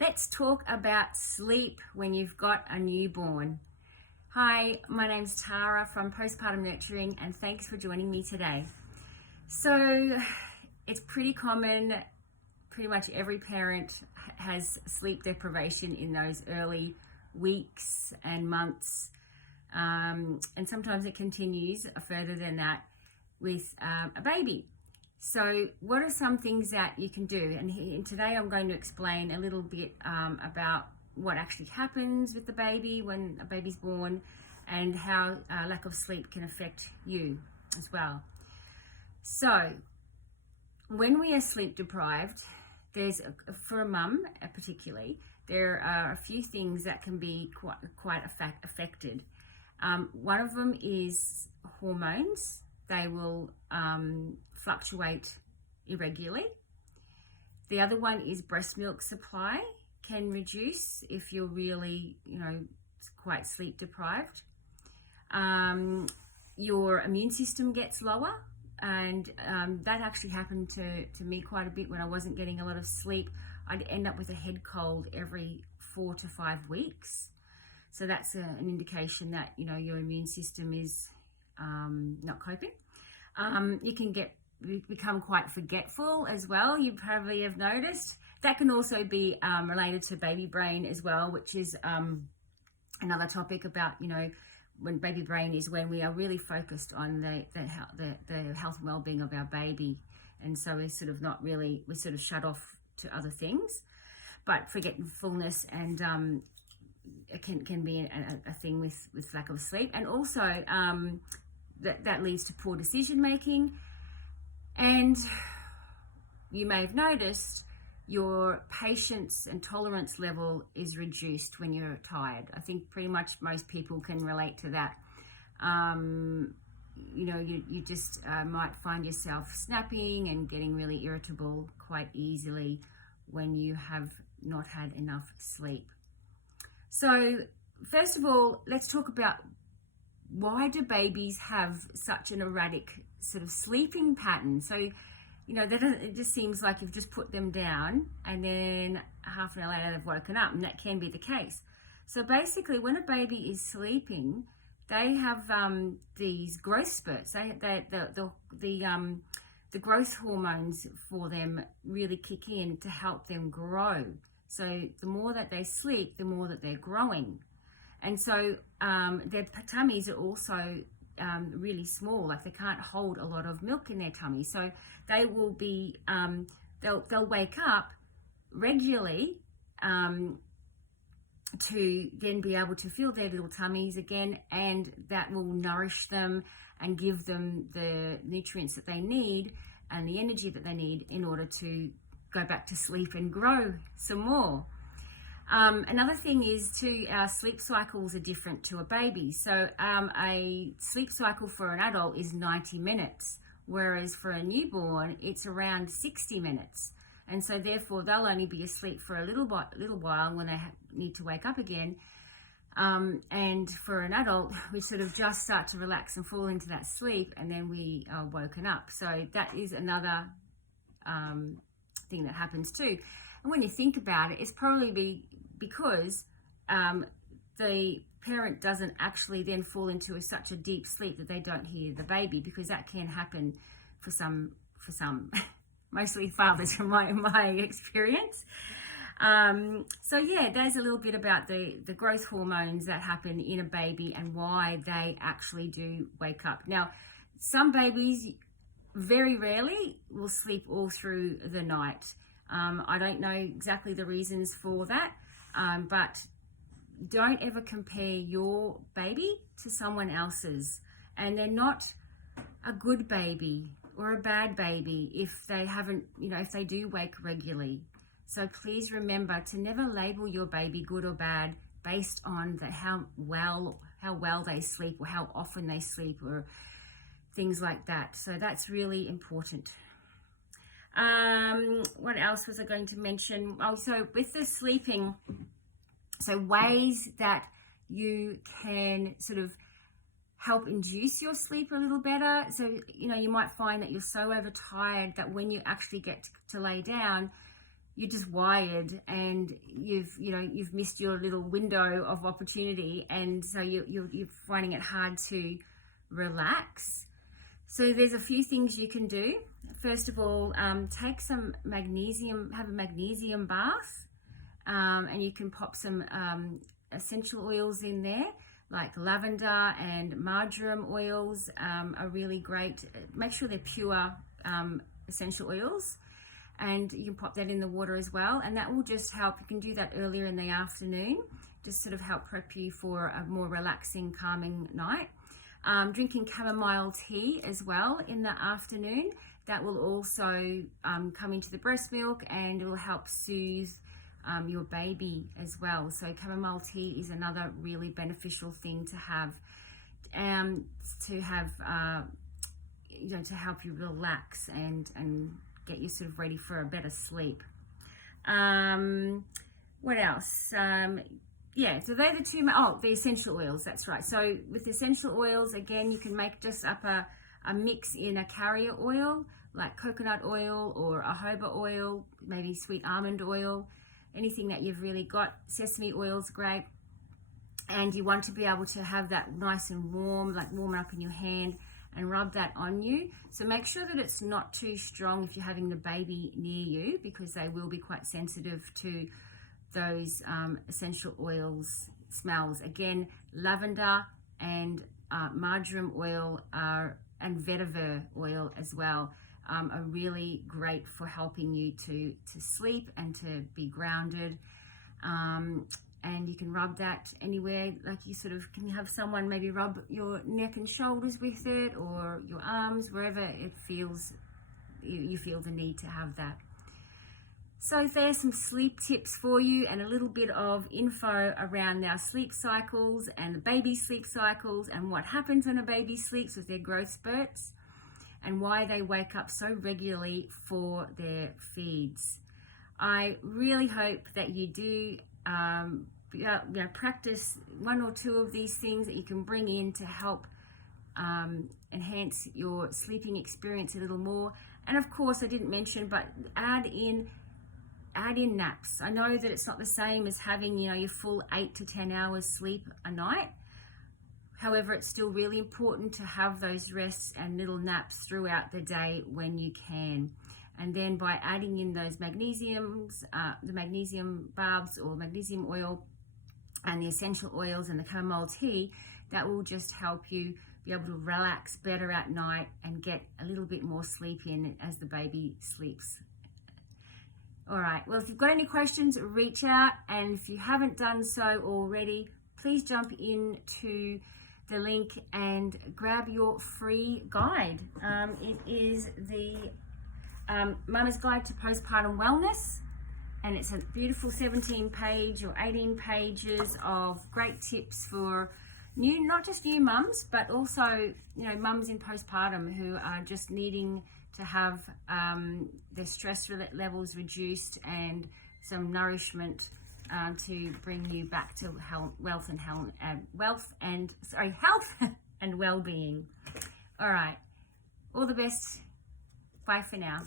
Let's talk about sleep when you've got a newborn. Hi, my name's Tara from Postpartum Nurturing, and thanks for joining me today. So, it's pretty common, pretty much every parent has sleep deprivation in those early weeks and months, and sometimes it continues further than that with a baby. So what are some things that you can do? And today I'm going to explain a little bit about what actually happens with the baby when a baby's born, and how lack of sleep can affect you as well. So when we are sleep deprived, for a mum particularly, there are a few things that can be quite affected. One of them is hormones. They will fluctuate irregularly. The other one is breast milk supply can reduce if you're really, quite sleep deprived. Your immune system gets lower, and that actually happened to me quite a bit when I wasn't getting a lot of sleep. I'd end up with a head cold every 4 to 5 weeks. So that's an indication that, your immune system is not coping. You can become quite forgetful as well. You probably have noticed. That can also be related to baby brain as well, which is another topic about, when baby brain is when we are really focused on the health and well-being of our baby. And so we're sort of shut off to other things. But forgetfulness and it can be a thing with lack of sleep. And also that leads to poor decision making. And you may have noticed your patience and tolerance level is reduced when you're tired. I think pretty much most people can relate to that. You just might find yourself snapping and getting really irritable quite easily when you have not had enough sleep. So first of all, let's talk about why do babies have such an erratic sort of sleeping pattern? So, it just seems like you've just put them down and then half an hour later they've woken up, and that can be the case. So basically, when a baby is sleeping, they have these growth spurts. The growth hormones for them really kick in to help them grow. So the more that they sleep, the more that they're growing. And so their tummies are also really small, like they can't hold a lot of milk in their tummy. So they will be, they'll wake up regularly to then be able to fill their little tummies again, and that will nourish them and give them the nutrients that they need and the energy that they need in order to go back to sleep and grow some more. Another thing is too, our sleep cycles are different to a baby. So a sleep cycle for an adult is 90 minutes, whereas for a newborn, it's around 60 minutes. And so therefore, they'll only be asleep for a little while when they need to wake up again. And for an adult, we sort of just start to relax and fall into that sleep, and then we are woken up. So that is another thing that happens too. And when you think about it, it's probably because the parent doesn't actually then fall into such a deep sleep that they don't hear the baby, because that can happen for some, mostly fathers from my experience. So yeah, there's a little bit about the growth hormones that happen in a baby and why they actually do wake up. Now, some babies very rarely will sleep all through the night. I don't know exactly the reasons for that, but don't ever compare your baby to someone else's. And they're not a good baby or a bad baby if they haven't, if they do wake regularly. So please remember to never label your baby good or bad based on how well they sleep or how often they sleep or things like that. So that's really important. What else was I going to mention? So with the sleeping, so ways that you can sort of help induce your sleep a little better. So, you might find that you're so overtired that when you actually get to lay down, you're just wired, and you've missed your little window of opportunity, and so you're finding it hard to relax. So there's a few things you can do. First of all, take some magnesium, have a magnesium bath, and you can pop some essential oils in there, like lavender and marjoram oils are really great. Make sure they're pure essential oils, and you can pop that in the water as well, and that will just help. You can do that earlier in the afternoon, just sort of help prep you for a more relaxing, calming night. Drinking chamomile tea as well in the afternoon, that will also come into the breast milk, and it will help soothe your baby as well. So chamomile tea is another really beneficial thing to have, to help you relax and get you sort of ready for a better sleep. What else? Yeah, so they're the two. The essential oils, that's right. So with essential oils, again, you can make just up a mix in a carrier oil, like coconut oil or jojoba oil, maybe sweet almond oil, anything that you've really got. Sesame oil's great. And you want to be able to have that nice and warm, like warm up in your hand, and rub that on you. So make sure that it's not too strong if you're having the baby near you, because they will be quite sensitive to those essential oils smells. Again, lavender and marjoram oil and vetiver oil as well are really great for helping you to sleep and to be grounded. And you can rub that anywhere, like you can have someone maybe rub your neck and shoulders with it, or your arms, wherever it feels, you feel the need to have that. So there's some sleep tips for you, and a little bit of info around our sleep cycles and the baby sleep cycles, and what happens when a baby sleeps with their growth spurts, and why they wake up so regularly for their feeds. I really hope that you do practice one or two of these things that you can bring in to help enhance your sleeping experience a little more. And of course, I didn't mention, but add in naps. I know that it's not the same as having, your full 8 to 10 hours sleep a night. However, it's still really important to have those rests and little naps throughout the day when you can. And then by adding in those magnesiums, the magnesium barbs or magnesium oil, and the essential oils and the chamomile tea, that will just help you be able to relax better at night and get a little bit more sleep in as the baby sleeps. All right, well, if you've got any questions, reach out. And if you haven't done so already, please jump into the link and grab your free guide. It is the Mama's Guide to Postpartum Wellness, and it's a beautiful 17-page or 18 pages of great tips for not just new mums, but also mums in postpartum who are just needing to have their stress levels reduced and some nourishment to bring you back to health and well-being. All right, all the best. Bye for now.